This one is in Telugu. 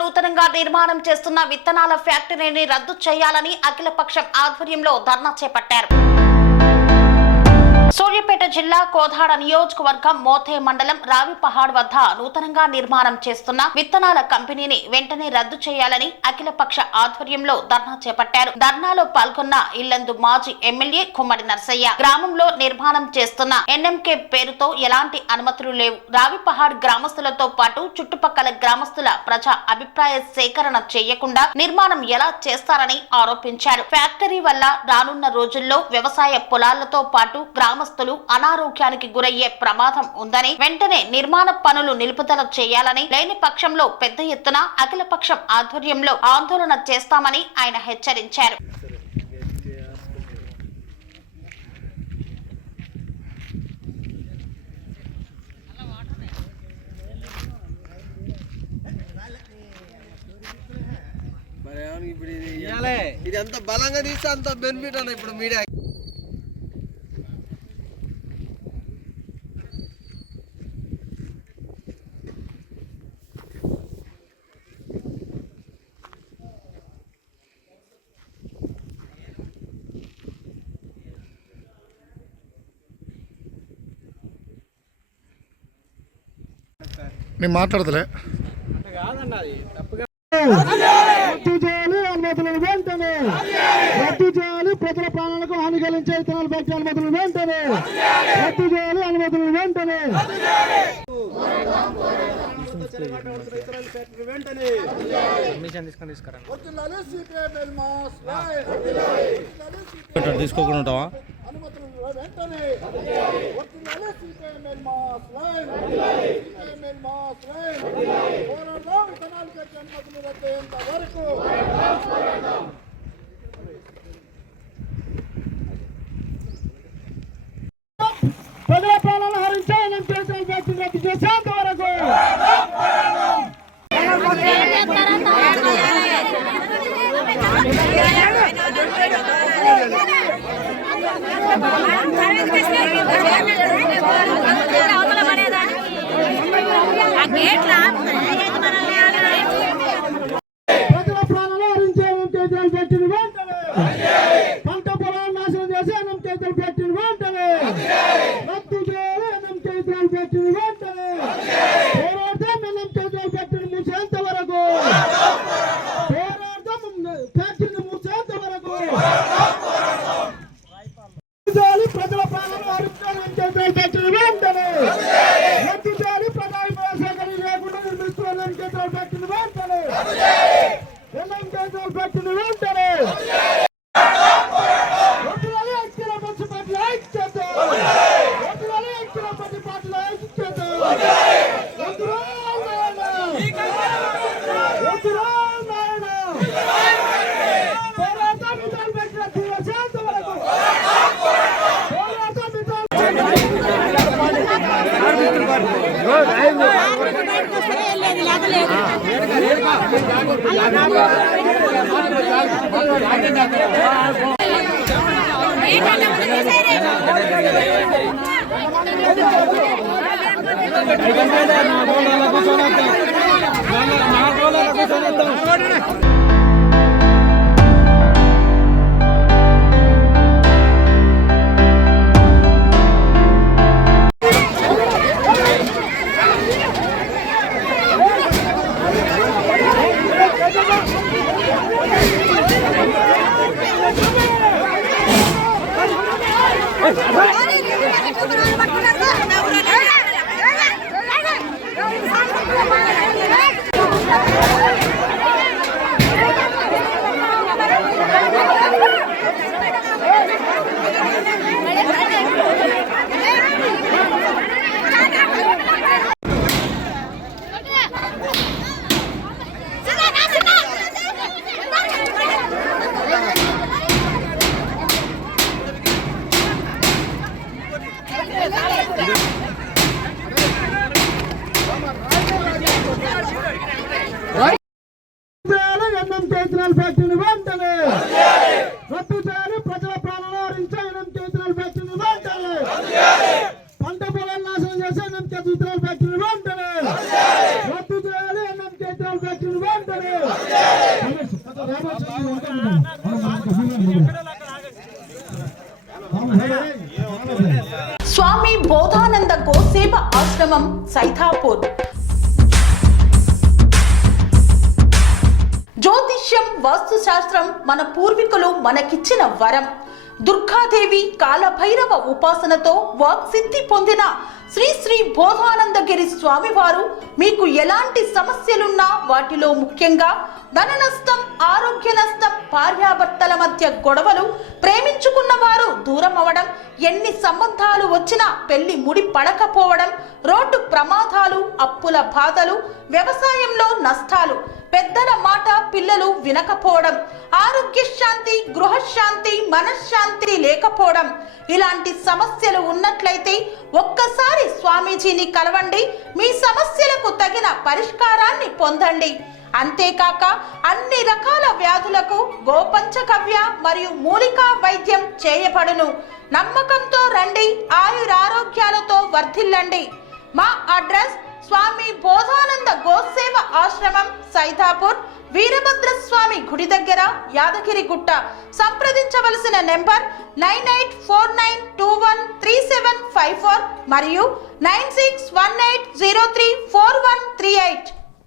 నూతనంగా నిర్మాణం చేస్తున్న విత్తనాల ఫ్యాక్టరీని రద్దు చేయాలని అఖిలపక్షం ఆధ్వర్యంలో ధర్నా చేపట్టారు. సూర్యాపేట జిల్లా కోదాడ నియోజకవర్గం మోతే మండలం రావిపహాడ్ వద్ద నూతనంగా నిర్మాణం చేస్తున్న విత్తనాల కంపెనీని వెంటనే రద్దు చేయాలని అఖిలపక్ష ఆధ్వర్యంలో ధర్నా చేపట్టారు. ధర్నాలో పాల్గొన్న ఇల్లందు మాజీ ఎమ్మెల్యే కుమ్మడి నర్సయ్య గ్రామంలో నిర్మాణం చేస్తున్న ఎన్ఎంకే పేరుతో ఎలాంటి అనుమతులు లేవు. రావిపహాడ్ గ్రామస్తులతో పాటు చుట్టుపక్కల గ్రామస్తుల ప్రజా అభిప్రాయ సేకరణ చేయకుండా నిర్మాణం ఎలా చేస్తారని ఆరోపించారు. ఫ్యాక్టరీ వల్ల రానున్న రోజుల్లో వ్యవసాయ పొలాలతో పాటు గ్రామస్తులు అనారోగ్యానికి గురయ్యే ప్రమాదం ఉందని, వెంటనే నిర్మాణ పనులు నిలుపుదల చేయాలని, లేని పక్షంలో పెద్ద ఎత్తున అఖిలపక్షం ఆధ్వర్యంలో ఆందోళన చేస్తామని ఆయన హెచ్చరించారు. ఇది ఎంత బలంగా తీస్తే అంత బెనిఫిట్ అన్న ఇప్పుడు మీడియా. నేను మాట్లాడతలే రద్దు చేయాలి, అనుమతులను వెంటనే రద్దు చేయాలి. ప్రజల ప్రాణాలకు హాని కలిగించే ఇతరాలు వ్యక్తి అనుమతులను వెంటనే రద్దు చేయాలి, అనుమతులను వెంటనే తీసుకోకుండా ఉంటావా? ప్రజల ప్రాణాలను హరించే రద్దు చేసేంత వరకు ప్రజల ప్రాణాలు హరించే కేజీఎల్ ఫ్యాక్టరీ వెంటనే, పంట పొలాలు నాశనం చేసే కేజీఎల్ ఫ్యాక్టరీ వెంటనే రద్దు చేయాలి. కేజీఎల్ ఫ్యాక్టరీ వెంటనే పోరాడతాం. కేజీఎల్ ఫ్యాక్టరీ మూసేంత వరకు పోరాడతాం. ఫ్యాక్టరీని మూసేంత వరకు ప్రజల ప్రాణాలు హరించాలి. కేజీఎల్ ఫ్యాక్టరీ వెంటనే రద్దు చేయాలి. ప్రజా సేకరణ లేకుండా నిర్మిస్తున్న కేజీఎల్ ఫ్యాక్టరీ వెంటనే కేజీఎల్ ఫ్యాక్టరీ వెంటనే ఫ్యాక్టరీని వెంటనే రద్దు చేయాలి. ప్రజల ప్రాణాలు హరించే ఫ్యాక్టరీని వెంటనే పంట పొలాలు నాశనం చేసే ఫ్యాక్టరీని వెంటనే రద్దు చేయాలి. ఫ్యాక్టరీని వెంటనే స్వామి బోధానంద గోసేవ ఆశ్రమం సైథాపూర్. జ్యోతిష్యం, వాస్తుశాస్త్రం మన పూర్వీకులు మనకిచ్చిన వరం. దుర్గాదేవి, కాలభైరవ ఉపాసనతో వాక్సిద్ధి పొందిన శ్రీ శ్రీ బోధానందగిరి స్వామివారు మీకు ఎలాంటి సమస్యలున్నా, వాటిలో ముఖ్యంగా ధన నష్టం, ఆరోగ్య నష్టం, భార్యాభర్తల మధ్య గొడవలు, ప్రేమించుకున్న వారు దూరం అవడం, ఎన్ని సంబంధాలు వచ్చినా పెళ్లి ముడి పడకపోవడం, రోడ్డు ప్రమాదాలు, అప్పుల బాధలు, వ్యవసాయంలో నష్టాలు, పెద్దల మాట పిల్లలు వినకపోవడం, ఆరోగ్య శాంతి, గృహశాంతి, మనశ్శాంతి లేకపోవడం, ఇలాంటి సమస్యలు ఉన్నట్లయితే ఒక్కసారి స్వామీజీని కలవండి. మీ సమస్యలకు తగిన పరిష్కారాన్ని పొందండి. అంతేకాక అన్ని రకాల వ్యాధులకు గోపంచగవ్య మరియు మూలికా వైద్యం చేయబడును. నమ్మకంతో రండి, ఆయురారోగ్యాలతో వర్ధిల్లండి. మా అడ్రస్ స్వామి బోధానంద గోసేవ ఆశ్రమం సైథాపూర్, వీరభద్రస్వామి గుడి దగ్గర, యాదగిరిగుట్ట. సంప్రదించవలసిన నెంబర్ 9849213754 మరియు 9618034138.